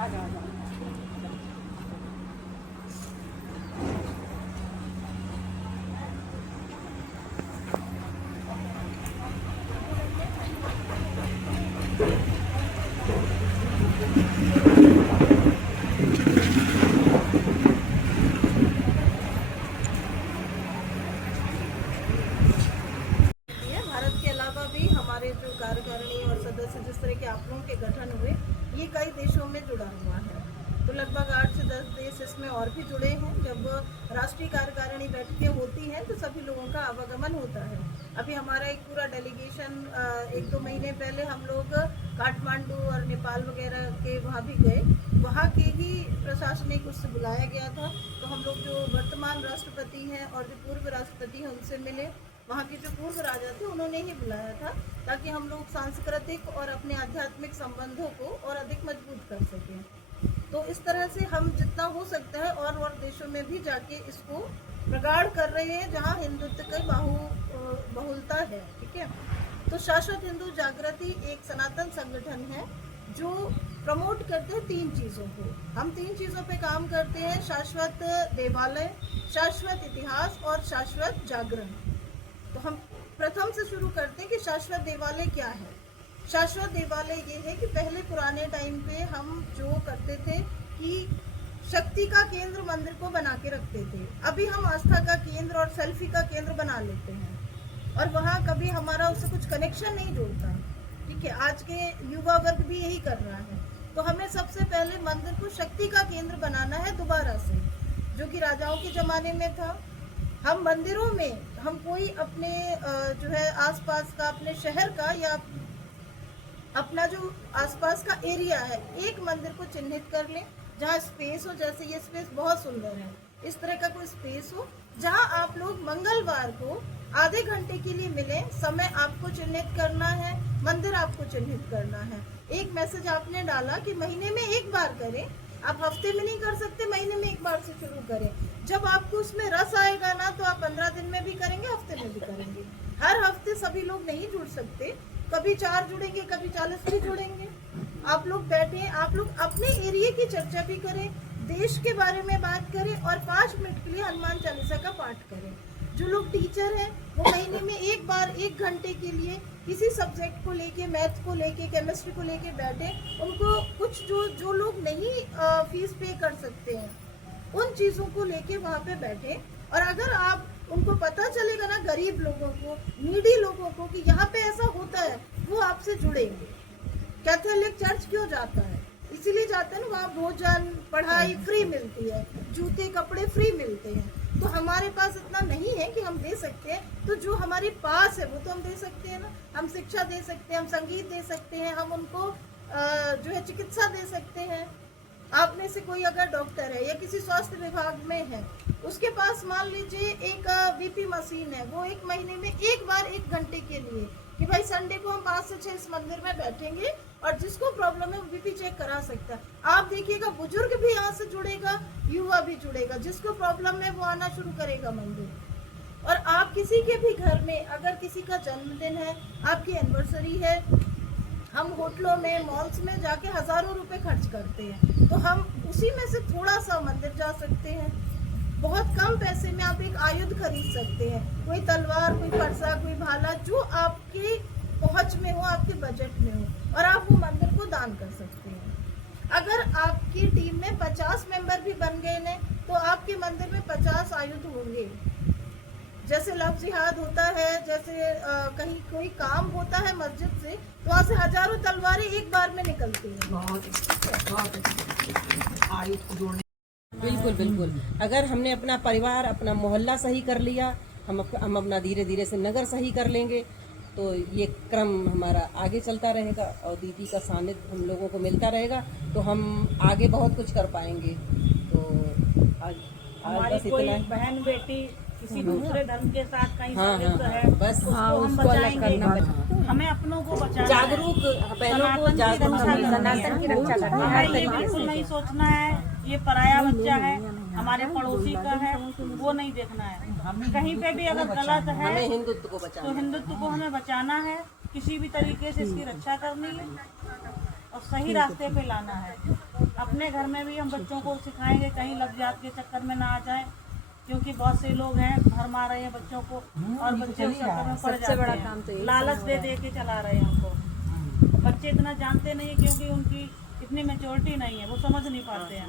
आ जाओ आ जाओ। भारत के अलावा भी हमारे जो कार्यकारिणी और सदस्य जिस तरह के आप लोगों के गठन हुए, ये कई देशों में जुड़ा हुआ है। तो लगभग 8 से 10 देश इसमें और भी जुड़े हैं। जब राष्ट्रीय कार्यकारिणी बैठकें होती हैं तो सभी लोगों का आवागमन होता है। अभी हमारा एक पूरा डेलीगेशन 1-2 महीने पहले हम लोग काठमांडू और नेपाल वगैरह के वहाँ भी गए। वहाँ के ही प्रशासनिक उससे बुलाया गया था। तो हम लोग जो वर्तमान राष्ट्रपति हैं और जो पूर्व राष्ट्रपति हैं उनसे मिले। वहाँ के जो पूर्व राजा थे उन्होंने ही बुलाया था ताकि हम लोग सांस्कृतिक और अपने आध्यात्मिक संबंधों को और अधिक मजबूत कर सकें। तो इस तरह से हम जितना हो सकता है और देशों में भी जाके इसको प्रगाढ़ कर रहे हैं जहाँ हिंदुत्व की बहुलता है। ठीक है। तो शाश्वत हिंदू जागृति एक सनातन संगठन है जो प्रमोट करते हैं 3 चीज़ों को। हम 3 चीज़ों पे काम करते हैं: शाश्वत देवालय, शाश्वत इतिहास और शाश्वत जागरण। तो हम प्रथम से शुरू करते हैं कि शाश्वत देवालय क्या है। शाश्वत देवालय ये है कि पहले पुराने टाइम पे हम जो करते थे कि शक्ति का केंद्र मंदिर को बना के रखते थे। अभी हम आस्था का केंद्र और सेल्फी का केंद्र बना लेते हैं और वहाँ कभी हमारा उससे कुछ कनेक्शन नहीं जुड़ता। ठीक है। आज के युवा वर्ग भी यही कर रहा है। तो हमें सबसे पहले मंदिर को शक्ति का केंद्र बनाना है दोबारा से, जो कि राजाओं के ज़माने में था। हम मंदिरों में हम कोई अपने जो है आसपास का, अपने शहर का या अपना जो आसपास का एरिया है, एक मंदिर को चिन्हित कर लें जहाँ स्पेस हो। जैसे ये स्पेस बहुत सुंदर है, इस तरह का कोई स्पेस हो जहाँ आप लोग मंगलवार को आधे घंटे के लिए मिलें। समय आपको चिन्हित करना है, मंदिर आपको चिन्हित करना है। एक मैसेज आपने डाला कि महीने में एक बार करें। आप हफ्ते में नहीं कर सकते, महीने में एक बार से शुरू करें। जब आपको उसमें रस आएगा ना तो आप 15 दिन में भी करेंगे, हफ्ते में भी करेंगे। हर हफ्ते सभी लोग नहीं जुड़ सकते, कभी 4 जुड़ेंगे, कभी 40 भी जुड़ेंगे। आप लोग बैठे, आप लोग अपने एरिया की चर्चा भी करें, देश के बारे में बात करें और 5 मिनट के लिए हनुमान चालीसा का पाठ करें। जो लोग टीचर हैं वो महीने में एक बार 1 घंटे के लिए किसी सब्जेक्ट को लेके, मैथ को लेके, केमिस्ट्री को लेके बैठे। उनको कुछ जो लोग नहीं फीस पे कर सकते हैं उन चीज़ों को लेके वहाँ पे बैठे। और अगर आप उनको पता चलेगा ना, गरीब लोगों को, नीडी लोगों को, कि यहाँ पे ऐसा होता है, वो आपसे जुड़ेंगे। कैथोलिक चर्च क्यों जाता है? इसीलिए जाते हैं ना, वहाँ भोजन, पढ़ाई फ्री मिलती है, जूते कपड़े फ्री मिलते हैं। तो हमारे पास इतना नहीं है कि हम दे सकते हैं, तो जो हमारे पास है वो तो हम दे सकते हैं ना। हम शिक्षा दे सकते हैं, हम संगीत दे सकते हैं, हम उनको जो है चिकित्सा दे सकते हैं। आप में से कोई अगर डॉक्टर है या किसी स्वास्थ्य विभाग में है, उसके पास मान लीजिए एक बीपी मशीन है, वो 1 महीने में एक बार 1 घंटे के लिए कि भाई संडे को हम 5 से 6 इस मंदिर में बैठेंगे और जिसको प्रॉब्लम है वो बीपी चेक करा सकता है। आप देखिएगा बुजुर्ग भी यहाँ से जुड़ेगा, युवा भी जुड़ेगा, जिसको प्रॉब्लम है वो आना शुरू करेगा मंदिर। और आप किसी के भी घर में अगर किसी का जन्मदिन है, आपकी एनिवर्सरी है, हम होटलों में, मॉल्स में जाके हज़ारों रुपए खर्च करते हैं, तो हम उसी में से थोड़ा सा मंदिर जा सकते हैं। बहुत कम पैसे में आप एक आयुध खरीद सकते हैं, कोई तलवार, कोई फरसा, कोई भाला, जो आपके पहुंच में हो, आपके बजट में हो, और आप वो मंदिर को दान कर सकते हैं। अगर आपकी टीम में 50 मेंबर भी बन गए ने तो आपके मंदिर में 50 आयुध होंगे। जैसे लव जिहाद होता है, जैसे कहीं कोई काम होता है मस्जिद से, तो वहाँ से हजारों तलवारें एक बार में निकलती हैं। बिल्कुल बिल्कुल। अगर हमने अपना परिवार, अपना मोहल्ला सही कर लिया, हम अपना धीरे धीरे से नगर सही कर लेंगे, तो ये क्रम हमारा आगे चलता रहेगा और दीदी का सानिध्य हम लोगों को मिलता रहेगा, तो हम आगे बहुत कुछ कर पाएंगे। तो आज हमारी बस कोई इतना बहन बेटी किसी दूसरे धर्म के साथ कहीं हाँ, संलिप्त हाँ, है, बस उसको हाँ, हम उसको अलग बचाएंगे। करना, हमें अपनों को बचाना है, जागरूक पहलों को जागरूक, सनातन की रक्षा करनी है। हमें ये बिल्कुल नहीं सोचना है ये पराया बच्चा है, हमारे पड़ोसी का है, वो नहीं देखना है। कहीं पे भी अगर गलत है हमें हिंदुत्व को तो बचाना, हिंदुत्व को हमें बचाना है, किसी भी तरीके से इसकी रक्षा करनी है और सही रास्ते पे लाना है। अपने अपने घर में भी हम बच्चों को सिखाएंगे, कहीं लग जात के चक्कर में ना आ जाए, क्योंकि बहुत से लोग हैं भरमा रहे हैं बच्चों को और बच्चे उस चक्कर में पड़ जाते हैं, लालच दे दे के चला रहे हैं हमको। बच्चे इतना जानते नहीं है क्योंकि उनकी इतनी मेच्योरिटी नहीं है, वो समझ नहीं पाते हैं।